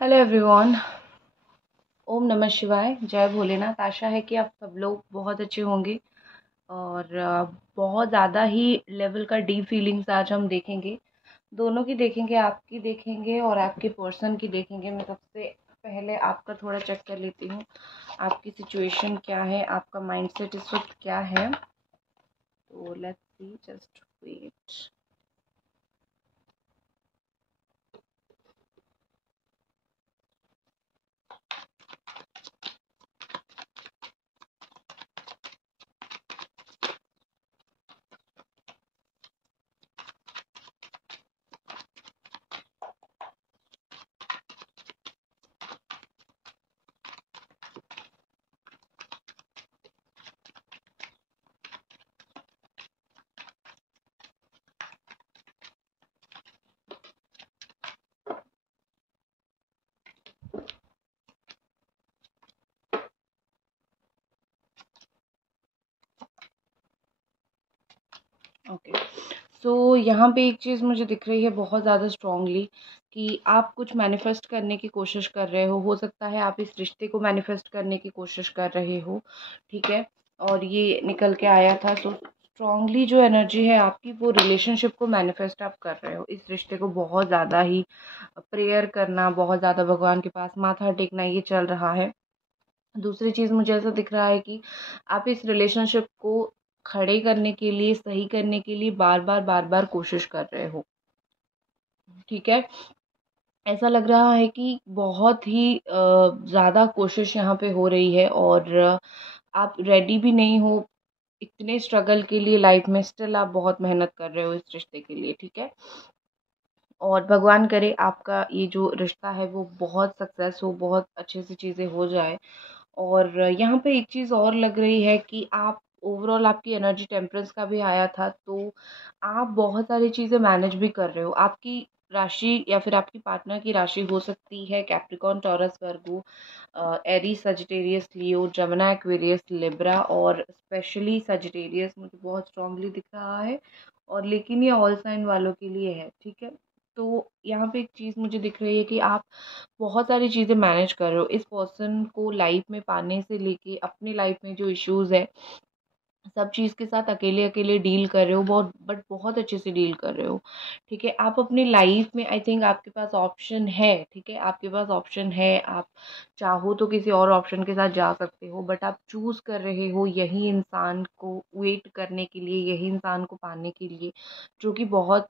Hello everyone. ओम नमः शिवाय, जय भोलेनाथ। आशा है कि आप सब लोग बहुत अच्छे होंगे और बहुत ज़्यादा ही लेवल का डीप फीलिंग्स आज हम देखेंगे। दोनों की देखेंगे, आपकी देखेंगे और आपके पर्सन की देखेंगे। मैं सबसे पहले आपका थोड़ा चेक कर लेती हूँ, आपकी सिचुएशन क्या है, आपका माइंडसेट इस वक्त क्या है। तो let's see, just wait. Okay, so यहाँ पे एक चीज़ मुझे दिख रही है बहुत ज़्यादा स्ट्रांगली कि आप कुछ मैनिफेस्ट करने की कोशिश कर रहे हो सकता है आप इस रिश्ते को मैनिफेस्ट करने की कोशिश कर रहे हो, ठीक है। और ये निकल के आया था। सो स्ट्रांगली जो एनर्जी है आपकी, वो रिलेशनशिप को मैनिफेस्ट आप कर रहे हो, इस रिश्ते को बहुत ज़्यादा ही प्रेयर करना, बहुत ज़्यादा भगवान के पास माथा टेकना, ये चल रहा है। दूसरी चीज़ मुझे ऐसा दिख रहा है कि आप इस रिलेशनशिप को खड़े करने के लिए, सही करने के लिए बार बार कोशिश कर रहे हो, ठीक है। ऐसा लग रहा है कि बहुत ही ज़्यादा कोशिश यहाँ पे हो रही है और आप रेडी भी नहीं हो इतने स्ट्रगल के लिए लाइफ में। स्टिल आप बहुत मेहनत कर रहे हो इस रिश्ते के लिए, ठीक है। और भगवान करे आपका ये जो रिश्ता है वो बहुत सक्सेस हो, बहुत अच्छे से चीज़ें हो जाए। और यहाँ पे एक चीज़ और लग रही है कि आप ओवरऑल, आपकी एनर्जी टेम्परेंस का भी आया था, तो आप बहुत सारी चीज़ें मैनेज भी कर रहे हो। आपकी राशि या फिर आपकी पार्टनर की राशि हो सकती है कैप्रिकॉन, टॉरस, वर्गो, एरीज, सजिटेरियस, लियो, जमुना, एक्वेरियस, लिब्रा और स्पेशली सजिटेरियस मुझे बहुत स्ट्रांगली दिख रहा है। और लेकिन ये ऑल साइन वालों के लिए है, ठीक है। तो यहाँ पे एक चीज़ मुझे दिख रही है कि आप बहुत सारी चीज़ें मैनेज कर रहे हो इस पर्सन को लाइफ में पाने से लेके अपनी लाइफ में जो इश्यूज है, सब चीज़ के साथ अकेले अकेले डील कर रहे हो, बहुत बट बहुत अच्छे से डील कर रहे हो, ठीक है। आप अपनी लाइफ में, आई थिंक आपके पास ऑप्शन है, ठीक है, आपके पास ऑप्शन है। आप चाहो तो किसी और ऑप्शन के साथ जा सकते हो, बट आप चूज़ कर रहे हो यही इंसान को वेट करने के लिए, यही इंसान को पाने के लिए, जो कि बहुत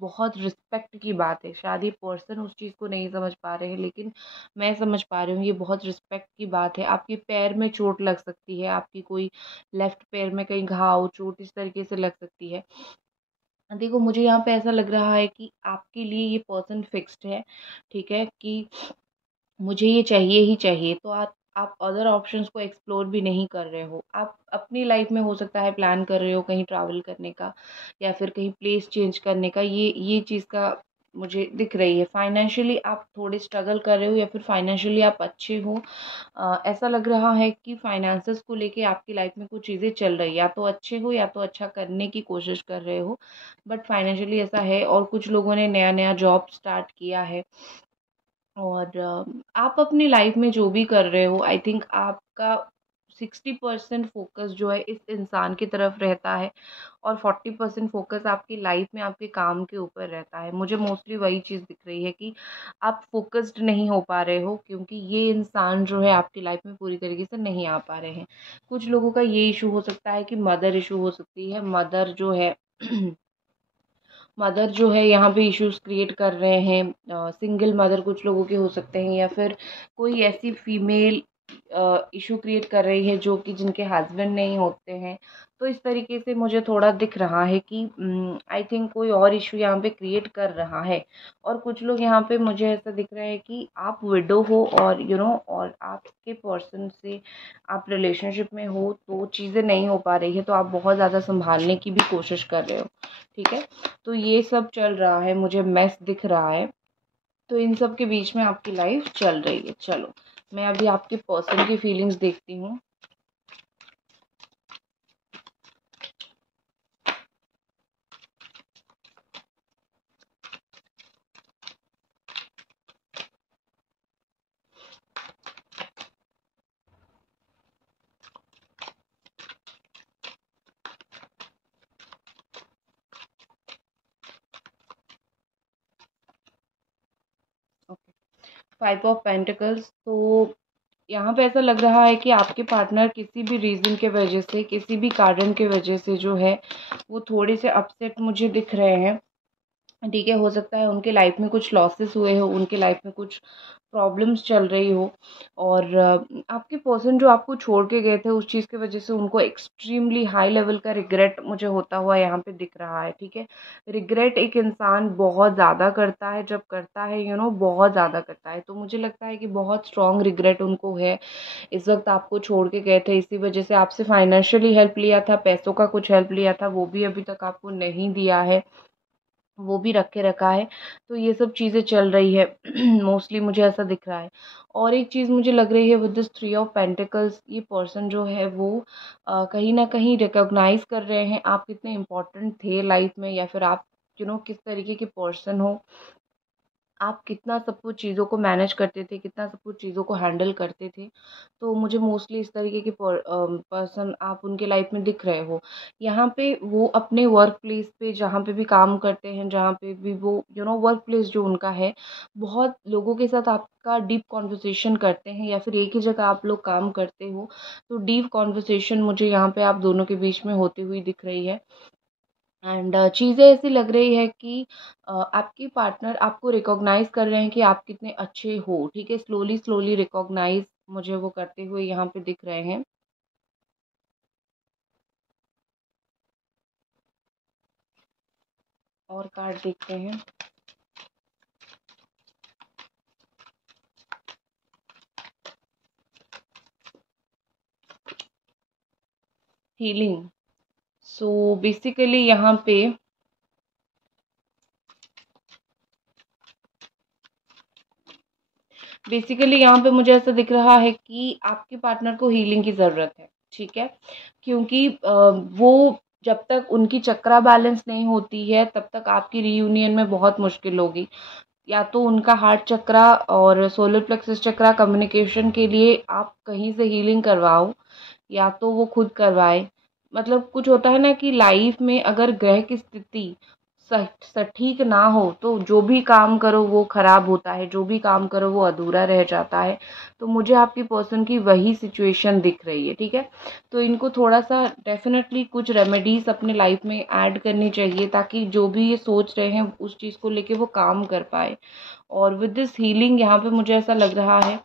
बहुत रिस्पेक्ट की बात है। शायद ये पर्सन उस चीज़ को नहीं समझ पा रहे हैं, लेकिन मैं समझ पा रही हूँ। ये बहुत रिस्पेक्ट की बात है। आपके पैर में चोट लग सकती है, आपकी कोई लेफ्ट पैर में कहीं घाव, चोट इस तरीके से लग सकती है। देखो, मुझे यहाँ पे ऐसा लग रहा है कि आपके लिए ये पर्सन फिक्स्ड है, ठीक है, कि मुझे ये चाहिए ही चाहिए। तो आप अदर ऑप्शंस को एक्सप्लोर भी नहीं कर रहे हो। आप अपनी लाइफ में हो सकता है प्लान कर रहे हो कहीं ट्रैवल करने का या फिर कहीं प्लेस चेंज करने का, ये चीज़ का मुझे दिख रही है। फाइनेंशियली आप थोड़े स्ट्रगल कर रहे हो या फिर फाइनेंशियली आप अच्छे हो। ऐसा लग रहा है कि फाइनेंसेस को लेके आपकी लाइफ में कुछ चीज़ें चल रही है, या तो अच्छे हो या तो अच्छा करने की कोशिश कर रहे हो, बट फाइनेंशियली ऐसा है। और कुछ लोगों ने नया नया जॉब स्टार्ट किया है। और आप अपनी लाइफ में जो भी कर रहे हो, आई थिंक आपका 60% फोकस जो है इस इंसान की तरफ रहता है और 40% फोकस आपकी लाइफ में आपके काम के ऊपर रहता है। मुझे मोस्टली वही चीज़ दिख रही है कि आप फोकस्ड नहीं हो पा रहे हो, क्योंकि ये इंसान जो है आपकी लाइफ में पूरी तरीके से नहीं आ पा रहे हैं। कुछ लोगों का ये इशू हो सकता है कि मदर इशू हो सकती है। मदर जो है मदर जो है यहाँ पे इश्यूज क्रिएट कर रहे हैं। सिंगल मदर कुछ लोगों के हो सकते हैं, या फिर कोई ऐसी फीमेल इशू क्रिएट कर रही है जो कि जिनके हस्बैंड नहीं होते हैं। तो इस तरीके से मुझे थोड़ा दिख रहा है कि आई थिंक कोई और इशू यहाँ पे क्रिएट कर रहा है। और कुछ लोग यहाँ पे मुझे ऐसा दिख रहा है कि आप विडो हो और और आपके पर्सन से आप रिलेशनशिप में हो, तो चीज़ें नहीं हो पा रही है, तो आप बहुत ज़्यादा संभालने की भी कोशिश कर रहे हो, ठीक है। तो ये सब चल रहा है, मुझे मैस दिख रहा है। तो इन सब के बीच में आपकी लाइफ चल रही है। चलो, मैं अभी आपके पर्सन की फीलिंग्स देखती हूँ। Five of pentacles. तो यहाँ पे ऐसा लग रहा है कि आपके पार्टनर किसी भी रीज़न के वजह से, किसी भी कारण के वजह से जो है वो थोड़े से अपसेट मुझे दिख रहे हैं। ठीक है, हो सकता है उनके लाइफ में कुछ लॉसेस हुए हो, उनके लाइफ में कुछ प्रॉब्लम्स चल रही हो, और आपके पर्सन जो आपको छोड़ के गए थे उस चीज़ की वजह से उनको एक्सट्रीमली हाई लेवल का रिग्रेट मुझे होता हुआ यहाँ पे दिख रहा है। ठीक है, रिग्रेट एक इंसान बहुत ज़्यादा करता है, जब करता है बहुत ज़्यादा करता है, तो मुझे लगता है कि बहुत स्ट्रॉन्ग रिग्रेट उनको है। इस वक्त आपको छोड़ के गए थे, इसी वजह से आपसे फाइनेंशियली हेल्प लिया था, पैसों का कुछ हेल्प लिया था, वो भी अभी तक आपको नहीं दिया है, वो भी रख के रखा है। तो ये सब चीज़ें चल रही है मोस्टली मुझे ऐसा दिख रहा है। और एक चीज़ मुझे लग रही है with this three of pentacles, ये पर्सन जो है वो कहीं ना कहीं रिकॉग्नाइज कर रहे हैं आप कितने इम्पोर्टेंट थे लाइफ में, या फिर आप किस तरीके के पर्सन हो, आप कितना सब कुछ चीज़ों को मैनेज करते थे, कितना सब कुछ चीज़ों को हैंडल करते थे। तो मुझे मोस्टली इस तरीके के पर्सन आप उनके लाइफ में दिख रहे हो। यहाँ पे वो अपने वर्क प्लेस पे जहाँ पे भी काम करते हैं, जहाँ पे भी वो वर्क प्लेस जो उनका है, बहुत लोगों के साथ आपका डीप कॉन्वर्सेशन करते हैं, या फिर एक ही जगह आप लोग काम करते हो, तो डीप कॉन्वर्सेशन मुझे यहाँ पे आप दोनों के बीच में होती हुई दिख रही है। एंड चीज़ें ऐसी लग रही है कि आपके पार्टनर आपको रिकॉग्नाइज कर रहे हैं कि आप कितने अच्छे हो। ठीक है, स्लोली स्लोली रिकॉग्नाइज मुझे वो करते हुए यहाँ पे दिख रहे हैं। और कार्ड देखते हैं। हीलिंग। सो बेसिकली यहाँ पे मुझे ऐसा दिख रहा है कि आपके पार्टनर को हीलिंग की ज़रूरत है। ठीक है, क्योंकि वो जब तक उनकी चक्रा बैलेंस नहीं होती है तब तक आपकी रीयूनियन में बहुत मुश्किल होगी। या तो उनका हार्ट चक्रा और सोलर प्लेक्सस चक्रा कम्युनिकेशन के लिए आप कहीं से हीलिंग करवाओ, या तो वो खुद करवाए। मतलब कुछ होता है ना कि लाइफ में अगर ग्रह की स्थिति सटीक ना हो तो जो भी काम करो वो खराब होता है, जो भी काम करो वो अधूरा रह जाता है। तो मुझे आपकी पर्सन की वही सिचुएशन दिख रही है। ठीक है, तो इनको थोड़ा सा डेफिनेटली कुछ रेमेडीज अपने लाइफ में ऐड करनी चाहिए, ताकि जो भी ये सोच रहे हैं उस चीज़ को लेके वो काम कर पाए। और विद दिस हीलिंग यहाँ पे मुझे ऐसा लग रहा है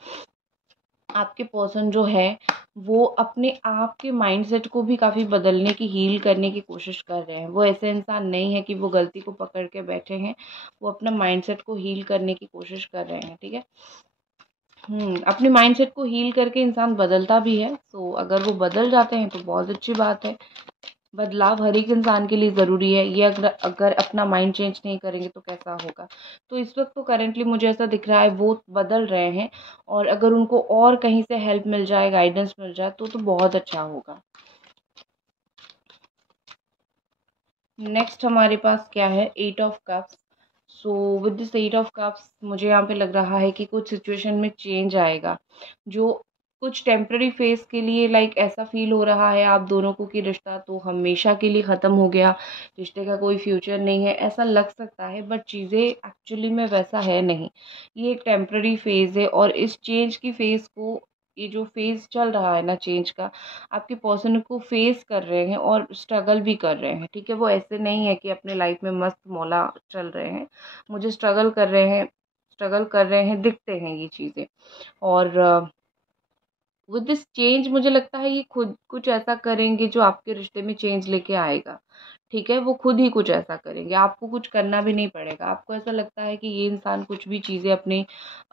आपके पर्सन जो है वो अपने आप के माइंडसेट को भी काफ़ी बदलने की, हील करने की कोशिश कर रहे हैं। वो ऐसे इंसान नहीं है कि वो गलती को पकड़ के बैठे हैं, वो अपना माइंडसेट को हील करने की कोशिश कर रहे हैं। ठीक है, अपने माइंडसेट को हील करके इंसान बदलता भी है, तो अगर वो बदल जाते हैं तो बहुत अच्छी बात है। बदलाव हर एक इंसान के लिए ज़रूरी है, ये अगर अगर अपना माइंड चेंज नहीं करेंगे तो कैसा होगा। तो इस वक्त तो करेंटली मुझे ऐसा दिख रहा है वो बदल रहे हैं, और अगर उनको और कहीं से हेल्प मिल जाए, गाइडेंस मिल जाए तो बहुत अच्छा होगा। नेक्स्ट हमारे पास क्या है, eight of cups. So with this eight of cups मुझे यहाँ पे लग रहा है कि कुछ सिचुएशन में चेंज आएगा, जो कुछ टेम्पररी फेस के लिए, लाइक ऐसा फील हो रहा है आप दोनों को कि रिश्ता तो हमेशा के लिए ख़त्म हो गया, रिश्ते का कोई फ्यूचर नहीं है, ऐसा लग सकता है। बट चीज़ें एक्चुअली में वैसा है नहीं, ये एक टेम्पररी फेज़ है, और इस चेंज की फेज़ को, ये जो फेज़ चल रहा है ना चेंज का, आपके पर्सन को फेस कर रहे हैं और स्ट्रगल भी कर रहे हैं। ठीक है, वो ऐसे नहीं है कि अपने लाइफ में मस्त मौला चल रहे हैं, मुझे स्ट्रगल कर रहे हैं दिखते हैं ये चीज़ें। और विद दिस चेंज मुझे लगता है ये खुद कुछ ऐसा करेंगे जो आपके रिश्ते में चेंज लेके आएगा। ठीक है, वो खुद ही कुछ ऐसा करेंगे, आपको कुछ करना भी नहीं पड़ेगा। आपको ऐसा लगता है कि ये इंसान कुछ भी चीज़ें अपने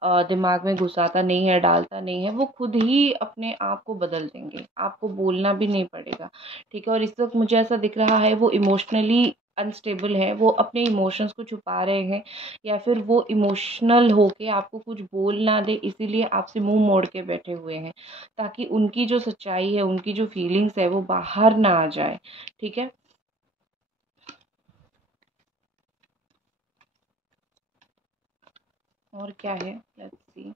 दिमाग में घुसाता नहीं है, डालता नहीं है, वो खुद ही अपने आप को बदल देंगे, आपको बोलना भी नहीं पड़ेगा। ठीक है, और इस वक्त मुझे ऐसा दिख रहा है वो इमोशनली अनस्टेबल है, वो अपने इमोशंस को छुपा रहे हैं, या फिर वो इमोशनल होके आपको कुछ बोल ना दे, इसीलिए आपसे मुंह मोड़ के बैठे हुए हैं, ताकि उनकी जो सच्चाई है, उनकी जो फीलिंग्स है वो बाहर ना आ जाए। ठीक है, और क्या है, लेट्स सी।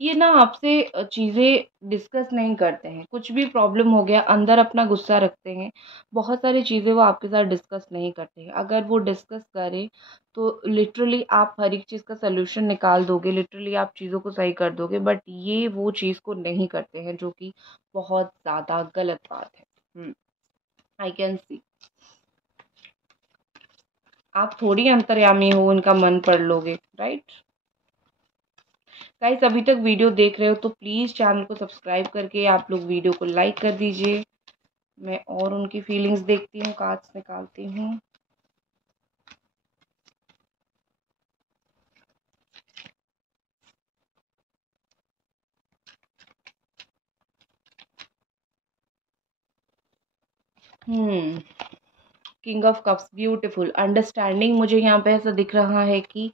ये ना आपसे चीज़ें डिस्कस नहीं करते हैं, कुछ भी प्रॉब्लम हो गया अंदर अपना गुस्सा रखते हैं, बहुत सारी चीज़ें वो आपके साथ डिस्कस नहीं करते हैं। अगर वो डिस्कस करें तो लिटरली आप हर एक चीज़ का सॉल्यूशन निकाल दोगे, लिटरली आप चीज़ों को सही कर दोगे, बट ये वो चीज़ को नहीं करते हैं, जो कि बहुत ज़्यादा गलत बात है। आई कैन सी आप थोड़ी अंतर्यामी हो, उनका मन पढ़ लोगे, राइट। गाइस अभी तक वीडियो देख रहे हो तो प्लीज़ चैनल को सब्सक्राइब करके आप लोग वीडियो को लाइक कर दीजिए। मैं और उनकी फीलिंग्स देखती हूँ, कार्ड्स निकालती हूँ। Hmm king of cups, beautiful understanding. मुझे यहाँ पे ऐसा दिख रहा है कि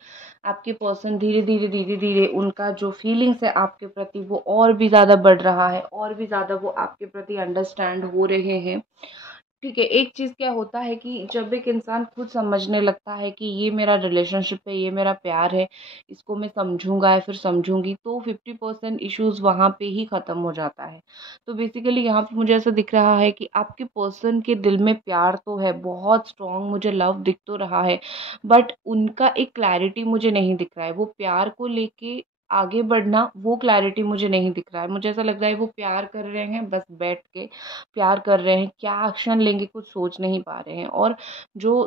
आपके पर्सन धीरे धीरे धीरे धीरे उनका जो फीलिंग्स है आपके प्रति वो और भी ज़्यादा बढ़ रहा है, और भी ज़्यादा वो आपके प्रति अंडरस्टैंड हो रहे हैं। ठीक है, एक चीज़ क्या होता है कि जब एक इंसान खुद समझने लगता है कि ये मेरा रिलेशनशिप है, ये मेरा प्यार है, इसको मैं समझूंगा या फिर समझूंगी, तो 50% इश्यूज वहाँ पे ही ख़त्म हो जाता है। तो बेसिकली यहाँ पे मुझे ऐसा दिख रहा है कि आपके पर्सन के दिल में प्यार तो है, बहुत स्ट्रॉन्ग मुझे लव दिख तो रहा है, बट उनका एक क्लैरिटी मुझे नहीं दिख रहा है। वो प्यार को लेके आगे बढ़ना, वो क्लैरिटी मुझे नहीं दिख रहा है। मुझे ऐसा लग रहा है वो प्यार कर रहे हैं, बस बैठ के प्यार कर रहे हैं, क्या एक्शन लेंगे कुछ सोच नहीं पा रहे हैं। और जो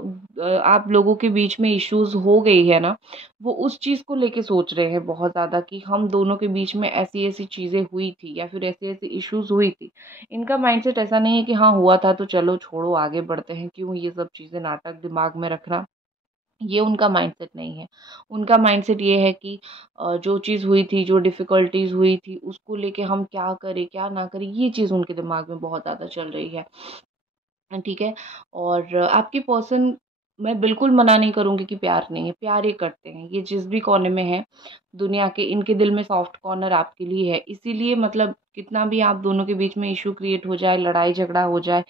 आप लोगों के बीच में इश्यूज हो गई है ना, वो उस चीज़ को लेके सोच रहे हैं बहुत ज़्यादा कि हम दोनों के बीच में ऐसी ऐसी चीज़ें हुई थी या फिर ऐसी ऐसी इश्यूज हुई थी। इनका माइंडसेट ऐसा नहीं है कि हाँ हुआ था तो चलो छोड़ो आगे बढ़ते हैं, क्यों ये सब चीज़ें नाटक दिमाग में रखना। ये उनका माइंडसेट नहीं है। उनका माइंडसेट ये है कि जो चीज़ हुई थी, जो डिफ़िकल्टीज़ हुई थी, उसको लेके हम क्या करें, क्या ना करें, ये चीज़ उनके दिमाग में बहुत ज़्यादा चल रही है। ठीक है। और आपके पर्सन, मैं बिल्कुल मना नहीं करूँगी कि प्यार नहीं है, प्यार ये करते हैं। ये जिस भी कोने में हैं दुनिया के, इनके दिल में सॉफ्ट कॉर्नर आपके लिए है। इसीलिए मतलब कितना भी आप दोनों के बीच में इश्यू क्रिएट हो जाए, लड़ाई झगड़ा हो जाए,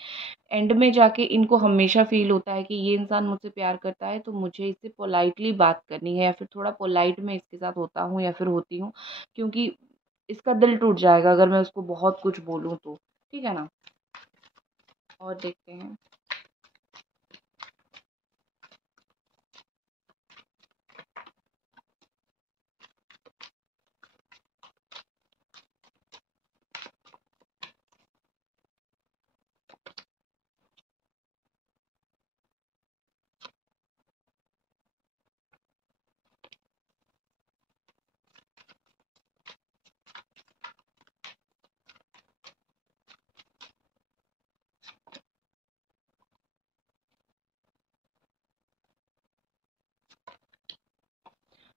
एंड में जाके इनको हमेशा फ़ील होता है कि ये इंसान मुझसे प्यार करता है तो मुझे इससे पोलाइटली बात करनी है, या फिर थोड़ा पोलाइट मैं इसके साथ होता हूँ या फिर होती हूँ, क्योंकि इसका दिल टूट जाएगा अगर मैं उसको बहुत कुछ बोलूँ तो। ठीक है ना? और देखते हैं।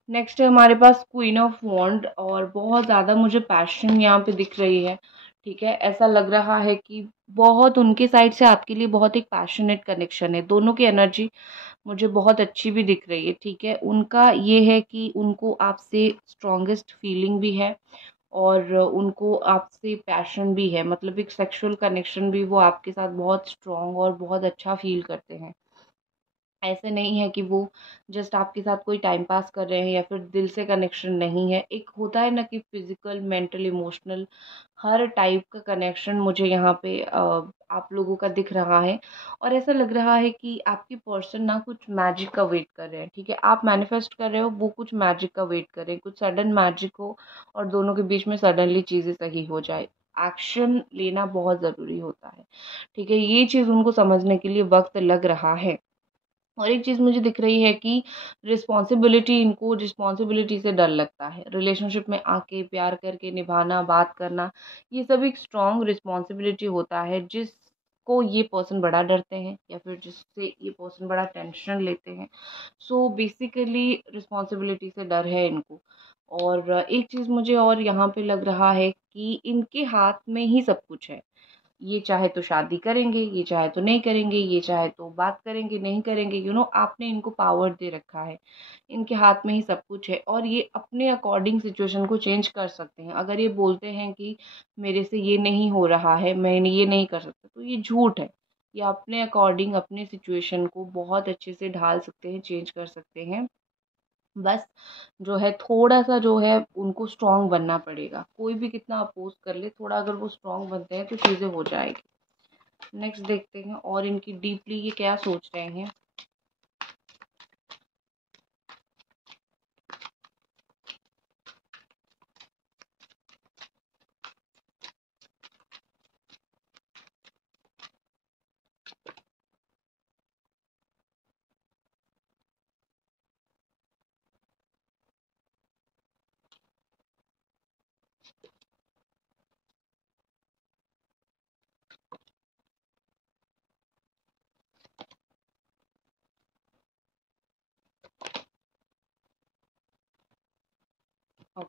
नेक्स्ट है हमारे पास क्वीन ऑफ वॉन्ड, और बहुत ज़्यादा मुझे पैशन यहाँ पे दिख रही है। ठीक है, ऐसा लग रहा है कि बहुत उनके साइड से आपके लिए बहुत एक पैशनेट कनेक्शन है। दोनों की एनर्जी मुझे बहुत अच्छी भी दिख रही है। ठीक है, उनका ये है कि उनको आपसे स्ट्रॉन्गेस्ट फीलिंग भी है, और उनको आपसे पैशन भी है, मतलब एक सेक्सुअल कनेक्शन भी वो आपके साथ बहुत स्ट्रॉन्ग और बहुत अच्छा फील करते हैं। ऐसे नहीं है कि वो जस्ट आपके साथ कोई टाइम पास कर रहे हैं या फिर दिल से कनेक्शन नहीं है। एक होता है ना कि फिजिकल, मेंटल, इमोशनल, हर टाइप का कनेक्शन मुझे यहाँ पे आप लोगों का दिख रहा है। और ऐसा लग रहा है कि आपकी पर्सन ना कुछ मैजिक का वेट कर रहे हैं। ठीक है, आप मैनिफेस्ट कर रहे हो, वो कुछ मैजिक का वेट कर रहे हैं, कुछ सडन मैजिक हो और दोनों के बीच में सडनली चीज़ें सही हो जाए। एक्शन लेना बहुत ज़रूरी होता है। ठीक है, ये चीज़ उनको समझने के लिए वक्त लग रहा है। और एक चीज़ मुझे दिख रही है कि रिस्पॉन्सिबिलिटी, इनको रिस्पॉन्सिबिलिटी से डर लगता है। रिलेशनशिप में आके प्यार करके निभाना, बात करना, ये सब एक स्ट्रॉन्ग रिस्पॉन्सिबिलिटी होता है जिसको ये पर्सन बड़ा डरते हैं या फिर जिससे ये पर्सन बड़ा टेंशन लेते हैं। सो बेसिकली रिस्पॉन्सिबिलिटी से डर है इनको। और एक चीज़ मुझे और यहाँ पे लग रहा है कि इनके हाथ में ही सब कुछ है। ये चाहे तो शादी करेंगे, ये चाहे तो नहीं करेंगे, ये चाहे तो बात करेंगे, नहीं करेंगे, आपने इनको पावर दे रखा है। इनके हाथ में ही सब कुछ है और ये अपने अकॉर्डिंग सिचुएशन को चेंज कर सकते हैं। अगर ये बोलते हैं कि मेरे से ये नहीं हो रहा है, मैं ये नहीं कर सकता, तो ये झूठ है। ये अपने अकॉर्डिंग अपने सिचुएशन को बहुत अच्छे से ढाल सकते हैं, चेंज कर सकते हैं। बस जो है थोड़ा सा जो है उनको स्ट्रांग बनना पड़ेगा। कोई भी कितना अपोज कर ले, थोड़ा अगर वो स्ट्रांग बनते हैं तो चीज़ें हो जाएगी। नेक्स्ट देखते हैं और इनकी डीपली ये क्या सोच रहे हैं। ओके,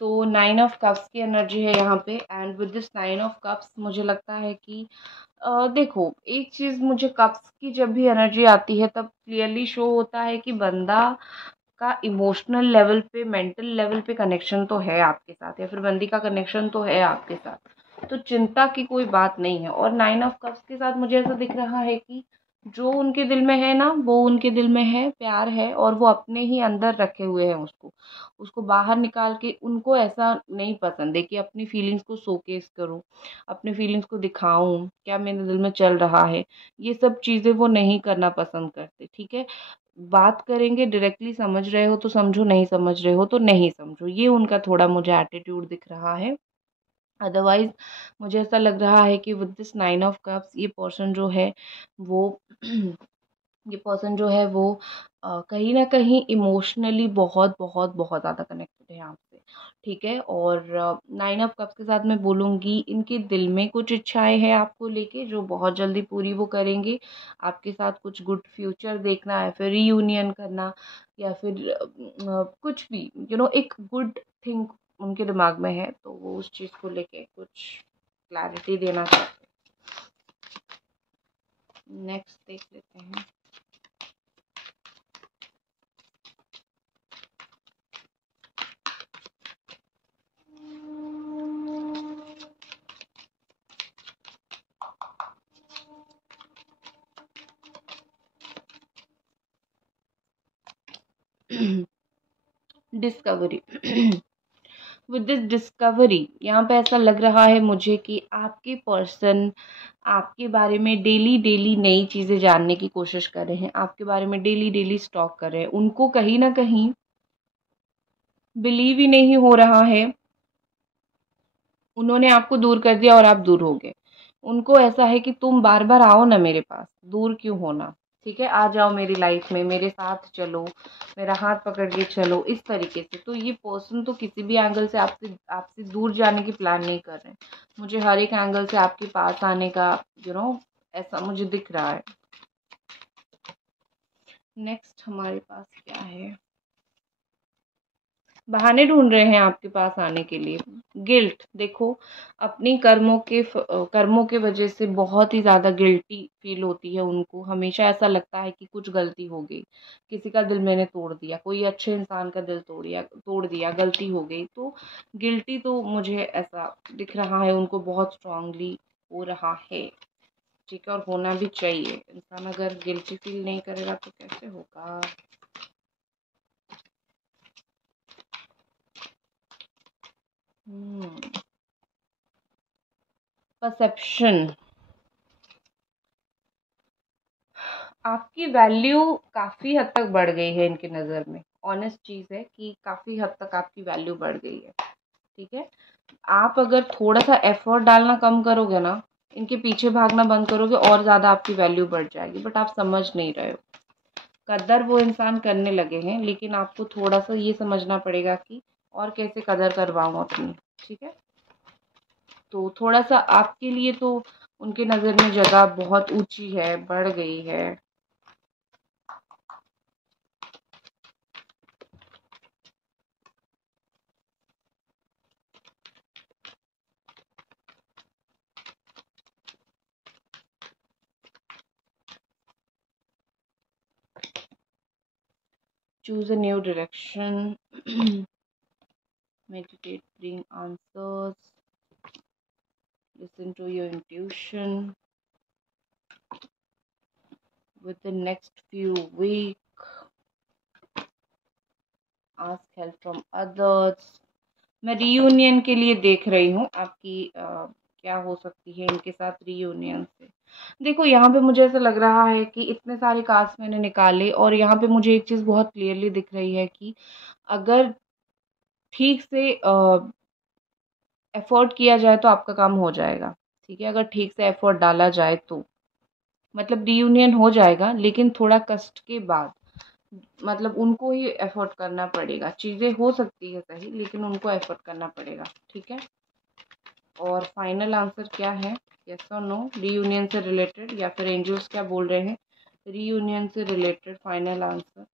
तो 9 ऑफ कप्स की एनर्जी है यहाँ पे। And with this 9 of cups मुझे लगता है कि देखो, एक चीज़ मुझे कप्स की जब भी एनर्जी आती है तब क्लियरली शो होता है कि बंदा का इमोशनल लेवल पे, मेंटल लेवल पे कनेक्शन तो है आपके साथ, या फिर बंदी का कनेक्शन तो है आपके साथ, तो चिंता की कोई बात नहीं है। और 9 ऑफ कप्स के साथ मुझे ऐसा दिख रहा है कि जो उनके दिल में है ना, वो उनके दिल में है, प्यार है, और वो अपने ही अंदर रखे हुए हैं उसको। उसको बाहर निकाल के उनको ऐसा नहीं पसंद है कि अपनी फीलिंग्स को शोकेस करूँ, अपनी फीलिंग्स को दिखाऊँ, क्या मेरे दिल में चल रहा है। ये सब चीज़ें वो नहीं करना पसंद करते, ठीक है? बात करेंगे डायरेक्टली, समझ रहे हो तो समझो, नहीं समझ रहे हो तो नहीं समझो। ये उनका थोड़ा मुझे एटीट्यूड दिख रहा है। अदरवाइज़ मुझे ऐसा लग रहा है कि विद दिस 9 ऑफ कप्स ये पर्सन जो है वो ये पर्सन जो है वो कहीं न कहीं इमोशनली बहुत, बहुत, बहुत ज़्यादा कनेक्टेड है आपसे, ठीक है? और 9 ऑफ कप्स के साथ मैं बोलूँगी इनके दिल में कुछ इच्छाएँ हैं आपको लेके जो बहुत जल्दी पूरी वो करेंगे। आपके साथ कुछ गुड फ्यूचर देखना या फिर रीयूनियन करना, या फिर कुछ भी एक गुड थिंग उनके दिमाग में है, तो वो उस चीज़ को लेके कुछ क्लैरिटी देना चाहते हैं। नेक्स्ट देख लेते हैं। डिस्कवरी। विद दिस डिस्कवरी यहाँ पे ऐसा लग रहा है मुझे कि आपके पर्सन आपके बारे में डेली डेली नई चीज़ें जानने की कोशिश कर रहे हैं, आपके बारे में डेली डेली स्टॉक कर रहे हैं। उनको कहीं ना कहीं बिलीव ही नहीं हो रहा है, उन्होंने आपको दूर कर दिया और आप दूर हो गए। उनको ऐसा है कि तुम बार बार आओ ना मेरे पास, दूर क्यों होना, ठीक है? आ जाओ मेरी लाइफ में, मेरे साथ चलो, मेरा हाथ पकड़ के चलो, इस तरीके से। तो ये पर्सन तो किसी भी एंगल से आपसे आपसे दूर जाने की प्लान नहीं कर रहे हैं। मुझे हर एक एंगल से आपके पास आने का ऐसा मुझे दिख रहा है। नेक्स्ट हमारे पास क्या है? बहाने ढूंढ रहे हैं आपके पास आने के लिए। गिल्ट, देखो, अपनी कर्मों के वजह से बहुत ही ज़्यादा गिल्टी फील होती है उनको। हमेशा ऐसा लगता है कि कुछ गलती हो गई, किसी का दिल मैंने तोड़ दिया, कोई अच्छे इंसान का दिल तोड़ दिया, गलती हो गई। तो गिल्टी तो मुझे ऐसा दिख रहा है उनको बहुत स्ट्रांगली हो रहा है, ठीक है? और होना भी चाहिए। इंसान अगर गिल्टी फील नहीं करेगा तो कैसे होगा? परसेप्शन, आपकी वैल्यू काफ़ी हद तक बढ़ गई है इनकी नज़र में। ऑनेस्ट चीज़ है कि काफ़ी हद तक आपकी वैल्यू बढ़ गई है, ठीक है? आप अगर थोड़ा-सा एफ़र्ट डालना कम करोगे ना, इनके पीछे भागना बंद करोगे, और ज़्यादा आपकी वैल्यू बढ़ जाएगी। बट आप समझ नहीं रहे हो। कदर वो इंसान करने लगे हैं, लेकिन आपको थोड़ा-सा ये समझना पड़ेगा कि और कैसे कदर करवाऊँ अपनी, ठीक है? तो थोड़ा-सा आपके लिए तो उनकी नज़र में जगह बहुत ऊँची है, बढ़ गई है। Choose a new direction. Meditate, bring answers, listen to your intuition. With the next few weeks, ask help from others. मैं रीयूनियन के लिए देख रही हूँ आपकी क्या हो सकती है इनके साथ रीयूनियन से। देखो यहाँ पे मुझे ऐसा लग रहा है कि इतने सारे कार्ड्स मैंने निकाले और यहाँ पे मुझे एक चीज़ बहुत क्लियरली दिख रही है कि अगर ठीक से एफर्ट किया जाए तो आपका काम हो जाएगा। ठीक है, अगर ठीक से एफर्ट डाला जाए तो मतलब रीयूनियन हो जाएगा, लेकिन थोड़ा कष्ट के बाद। मतलब उनको ही एफर्ट करना पड़ेगा। चीज़ें हो सकती है सही, लेकिन उनको एफर्ट करना पड़ेगा। ठीक है, और फाइनल आंसर क्या है, यस और नो, रीयूनियन से रिलेटेड, या फिर एंजल्स क्या बोल रहे हैं रीयूनियन से related? Final answer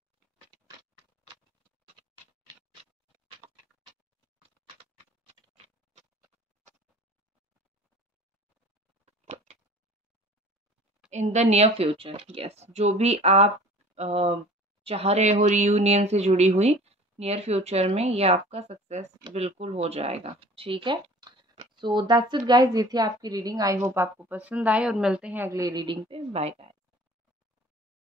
in the near future. Yes, जो भी आप चाह रहे हो रीयूनियन से जुड़ी हुई, नियर फ्यूचर में ये आपका सक्सेस बिल्कुल हो जाएगा। ठीक है, सो दैट्स इट गाइस, ये थी आपकी रीडिंग। आई होप आपको पसंद आए और मिलते हैं अगले रीडिंग पे। Bye guys.